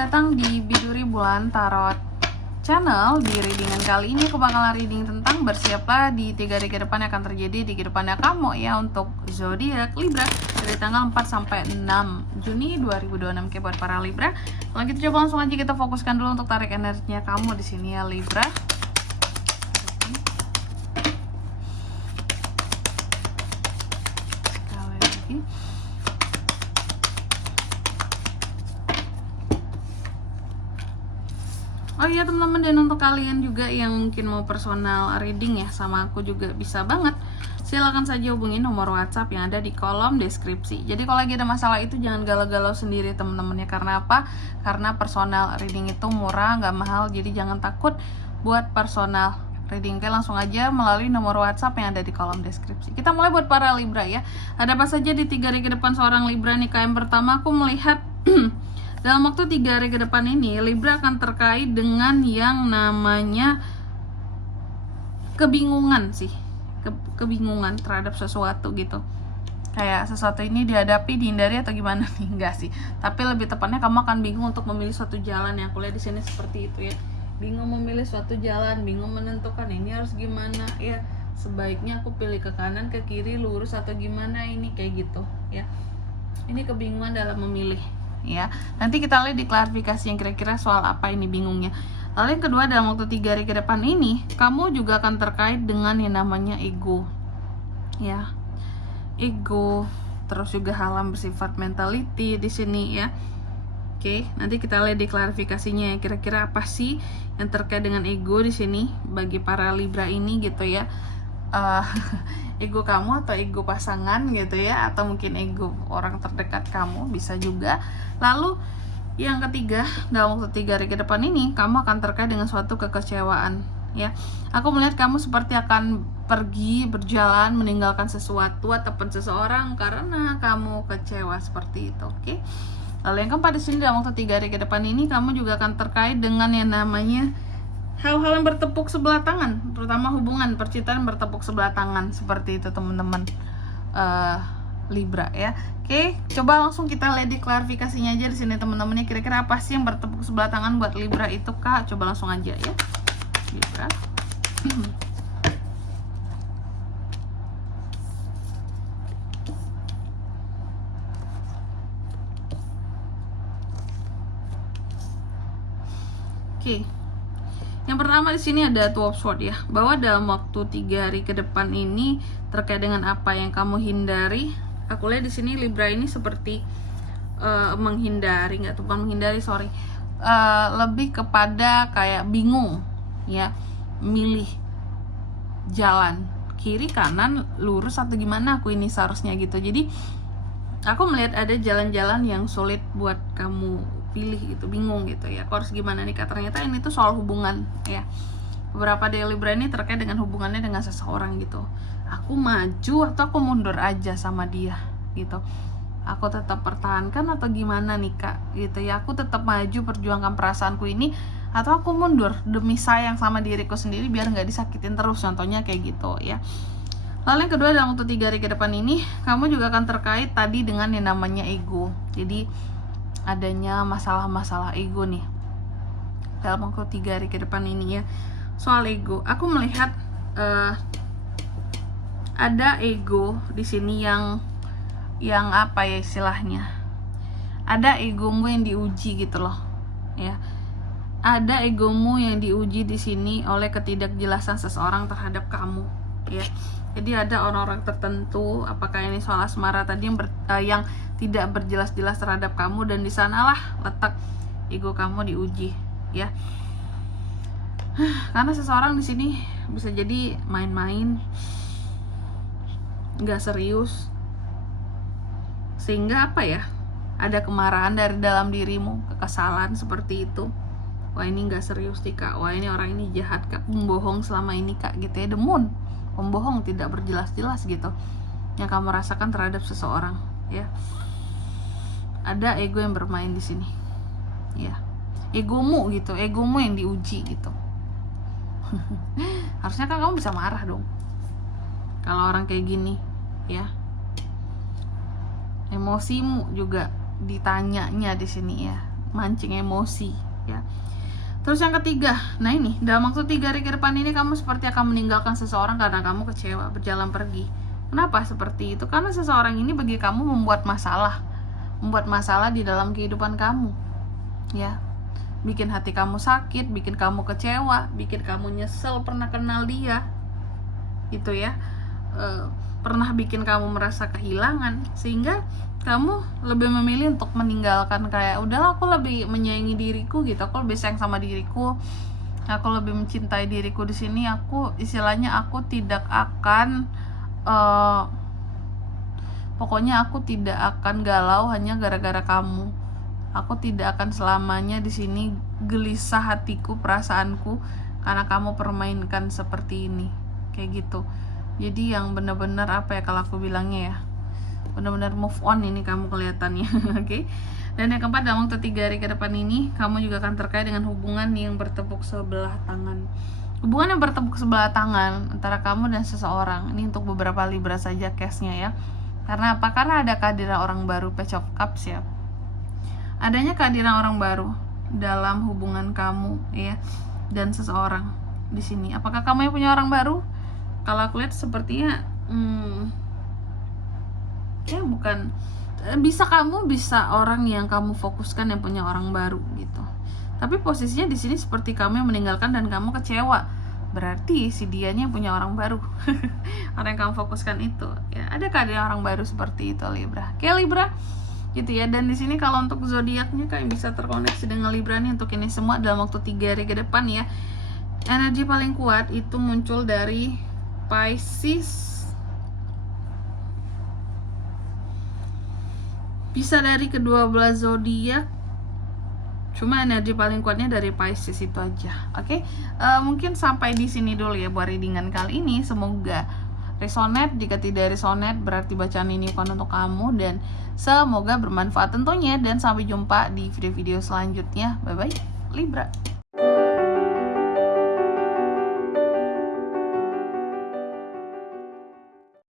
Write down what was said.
datang di Biduri Bulan Tarot Channel. Di readingan kali ini aku bakalan reading tentang bersiaplah di 3 hari ke depan yang akan terjadi di kehidupannya kamu ya, untuk zodiak Libra dari tanggal 4 sampai 6 Juni 2026 buat para Libra. Kalau gitu coba langsung aja kita fokuskan dulu untuk tarik energinya kamu di sini ya Libra. Sekali lagi. Oh iya teman-teman, dan untuk kalian juga yang mungkin mau personal reading ya sama aku juga bisa banget. Silahkan saja hubungi nomor WhatsApp yang ada di kolom deskripsi. Jadi kalau lagi ada masalah itu jangan galau-galau sendiri teman-teman ya. Karena apa? Karena personal reading itu murah, nggak mahal. Jadi jangan takut buat personal reading. Oke, langsung aja melalui nomor WhatsApp yang ada di kolom deskripsi. Kita mulai buat para Libra ya. Ada apa saja di 3 hari ke depan seorang Libra nih? Yang pertama aku melihat dalam waktu 3 hari ke depan ini, Libra akan terkait dengan yang namanya kebingungan sih. Kebingungan terhadap sesuatu gitu. Kayak sesuatu ini dihadapi, dihindari atau gimana nih? Enggak sih. Tapi lebih tepatnya kamu akan bingung untuk memilih suatu jalan. Yang aku lihat di sini seperti itu ya. Bingung memilih suatu jalan, bingung menentukan ini harus gimana ya. Sebaiknya aku pilih ke kanan, ke kiri, lurus atau gimana ini, kayak gitu ya. Ini kebingungan dalam memilih ya. Nanti kita lihat di klarifikasi yang kira-kira soal apa ini bingungnya. Lalu yang kedua, dalam waktu 3 hari ke depan ini kamu juga akan terkait dengan yang namanya ego ya. Ego, terus juga hal yang bersifat mentality di sini ya. Oke, nanti kita lihat di klarifikasinya ya, kira-kira apa sih yang terkait dengan ego di sini bagi para Libra ini gitu ya. Ego kamu atau ego pasangan gitu ya, atau mungkin ego orang terdekat kamu bisa juga. Lalu yang ketiga, dalam waktu 3 hari ke depan ini kamu akan terkait dengan suatu kekecewaan ya. Aku melihat kamu seperti akan pergi, berjalan, meninggalkan sesuatu ataupun seseorang karena kamu kecewa seperti itu. Oke. Lalu yang keempat di sini, dalam waktu 3 hari ke depan ini kamu juga akan terkait dengan yang namanya hal-hal yang bertepuk sebelah tangan, terutama hubungan percintaan bertepuk sebelah tangan seperti itu teman-teman Libra ya. Oke, coba langsung kita lihat di klarifikasinya aja di sini teman-teman. Kira-kira apa sih yang bertepuk sebelah tangan buat Libra itu Kak? Coba langsung aja ya Libra. Oke. Yang pertama di sini ada Two of Swords ya, bahwa dalam waktu 3 hari ke depan ini terkait dengan apa yang kamu hindari. Aku lihat di sini Libra ini seperti menghindari, lebih kepada kayak bingung ya, milih jalan kiri, kanan, lurus atau gimana aku ini seharusnya gitu. Jadi aku melihat ada jalan-jalan yang sulit buat kamu pilih gitu, bingung gitu ya, aku harus gimana nih Kak. Ternyata ini tuh soal hubungan ya. Beberapa dari Libra ini terkait dengan hubungannya dengan seseorang gitu. Aku maju atau aku mundur aja sama dia gitu. Aku tetap pertahankan atau gimana nih Kak gitu ya. Aku tetap maju perjuangkan perasaanku ini atau aku mundur demi sayang sama diriku sendiri biar nggak disakitin terus, contohnya kayak gitu ya. Lalu yang kedua, dalam waktu 3 hari ke depan ini kamu juga akan terkait tadi dengan yang namanya ego. Jadi adanya masalah-masalah ego nih dalam waktu 3 hari ke depan ini ya. Soal ego, aku melihat ada ego di sini yang apa ya istilahnya, ada egomu yang diuji gitu loh ya. Ada egomu yang diuji di sini oleh ketidakjelasan seseorang terhadap kamu ya. Jadi ada orang-orang tertentu, apakah ini soal asmara tadi yang tidak berjelas-jelas terhadap kamu, dan di sanalah letak ego kamu diuji ya. Karena seseorang di sini bisa jadi main-main, nggak serius, sehingga apa ya, ada kemarahan dari dalam dirimu, kekesalan seperti itu. Wah ini nggak serius nih Kak, wah ini orang ini jahat Kak, membohong selama ini Kak gitu ya. Demun, pembohong tidak berjelas-jelas gitu yang kamu rasakan terhadap seseorang ya. Ada ego yang bermain di sini ya, egomu gitu, egomu yang diuji gitu. Harusnya kan kamu bisa marah dong kalau orang kayak gini ya. Emosimu juga ditanyanya di sini ya, mancing emosi ya. Terus yang ketiga, nah ini dalam waktu 3 hari ke depan ini kamu seperti akan meninggalkan seseorang karena kamu kecewa, berjalan pergi. Kenapa seperti itu? Karena seseorang ini bagi kamu membuat masalah di dalam kehidupan kamu ya, bikin hati kamu sakit, bikin kamu kecewa, bikin kamu nyesel pernah kenal dia itu ya, pernah bikin kamu merasa kehilangan, sehingga kamu lebih memilih untuk meninggalkan, kayak udahlah aku lebih menyayangi diriku gitu, aku lebih sayang sama diriku, aku lebih mencintai diriku di sini, aku istilahnya aku tidak akan pokoknya aku tidak akan galau hanya gara-gara kamu, aku tidak akan selamanya di sini gelisah hatiku, perasaanku karena kamu permainkan seperti ini, kayak gitu. Jadi yang benar-benar apa ya kalau aku bilangnya ya, benar-benar move on ini kamu kelihatannya. Oke. Dan yang keempat, dalam waktu 3 hari ke depan ini kamu juga akan terkait dengan hubungan yang bertepuk sebelah tangan. Hubungan yang bertepuk sebelah tangan antara kamu dan seseorang. Ini untuk beberapa Libra saja case-nya ya. Karena apa? Karena ada kehadiran orang baru, Page of Cups ya. Adanya kehadiran orang baru dalam hubungan kamu ya dan seseorang di sini. Apakah kamu yang punya orang baru? Kalau aku lihat sepertinya ya bukan, bisa kamu, bisa orang yang kamu fokuskan yang punya orang baru gitu. Tapi posisinya di sini seperti kamu yang meninggalkan dan kamu kecewa. Berarti si dianya yang punya orang baru. Orang yang kamu fokuskan itu. Ya, ada kehadiran orang baru seperti itu Libra. Oke Libra, gitu ya. Dan di sini kalau untuk zodiaknya kalian bisa terkoneksi dengan Libra nih untuk ini semua dalam waktu 3 hari ke depan ya. Energi paling kuat itu muncul dari Pisces, bisa dari kedua belah zodiak, cuma energi paling kuatnya dari Pisces itu aja. Oke, mungkin sampai di sini dulu ya buat readingan kali ini. Semoga resonate. Jika tidak resonate berarti bacaan ini bukan untuk kamu, dan semoga bermanfaat tentunya. Dan sampai jumpa di video-video selanjutnya. Bye bye Libra.